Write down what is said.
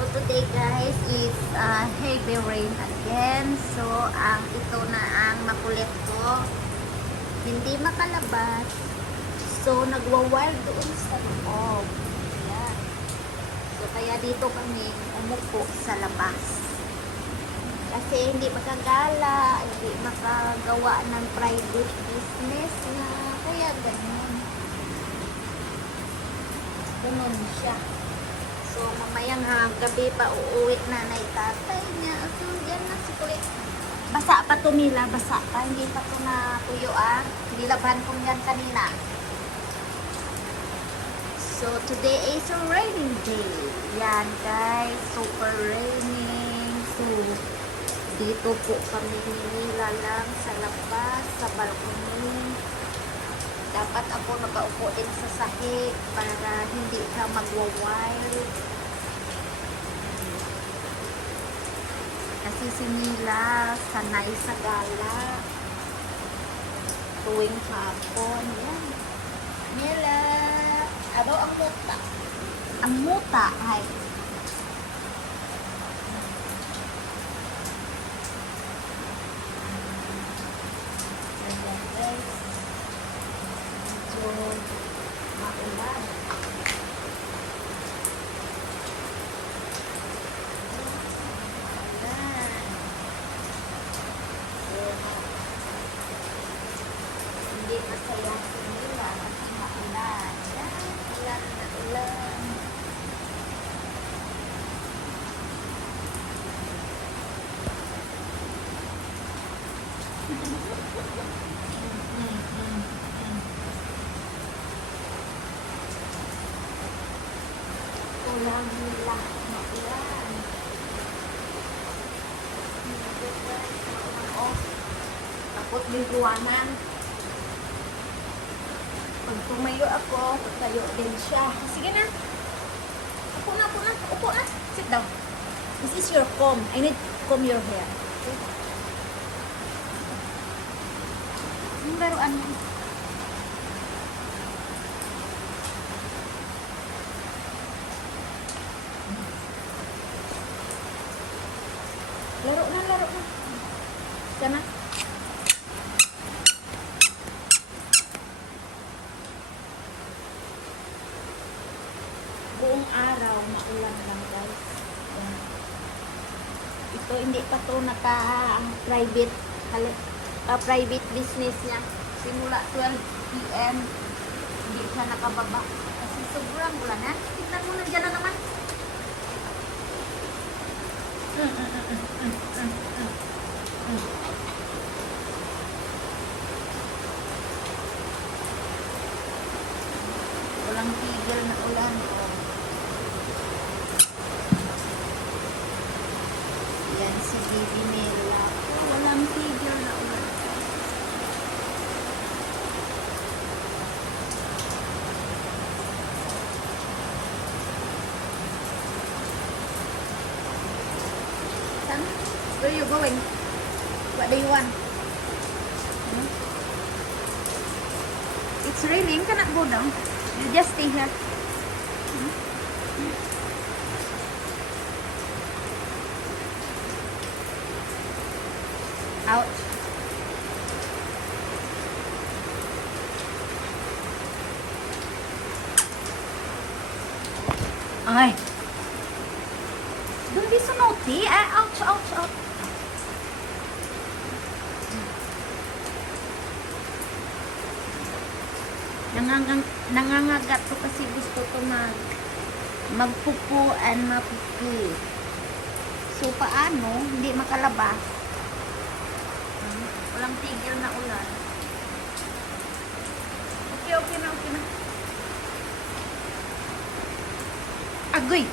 So today guys is heavy rain again. So ito na ang makulit ko. Hindi makalabas. So nagwa-wild doon sa loob. Ayan. So kaya dito kami umupo sa labas. Kasi hindi makagala, hindi makagawa ng private business na kaya ganun. Ganun siya. So, mamayang gabi pa uuwi nanay tatay niya. So, yan na si Kulit. Basa pa to Mila, basa pa. Hindi pa to na tuyo Nilaban ko yan kanina. So, today is a raining day. Yan guys, super raining. So, dito po kami ni Mila lang sa labas, sa balcony. Dapat ako nakaupo din sa sahig para hindi ka magwa-wild. Kasi si Mila sanay sa gala. Tuwing hapon. Yan. Mila! Ano ang muta? Ang muta ay maulan. Hindi masaya si Mila kasi maulan. Ulan na ulan. Ulan nila maulan. Takot liguanan. Pag tumayo ako, tayo din siya. Sige na. Upo na. Upo na. Sit down. This is your comb. I need to comb your hair. Okay? Ang laruan mo. Laro na. Sana. Buong araw, maulan lang guys. Ito, hindi pa to private business niya. Simula 12 PM, hindi siya nakababa. Kasi sobrang ulan ha. Tignan mo, nandiyan na naman. Walang tigil na ulan. Yan si Bibi Mela. Walang tigil na ulan. Son, where are you going? What do you want? It's raining, cannot go down. You just stay here. Ouch. Ay. Don't be so naughty. Ouch. Nangangagat to kasi gusto to magpupo and mapupi. So paano hindi makalabas? Walang tigil na ulan. Okay na. Agoy!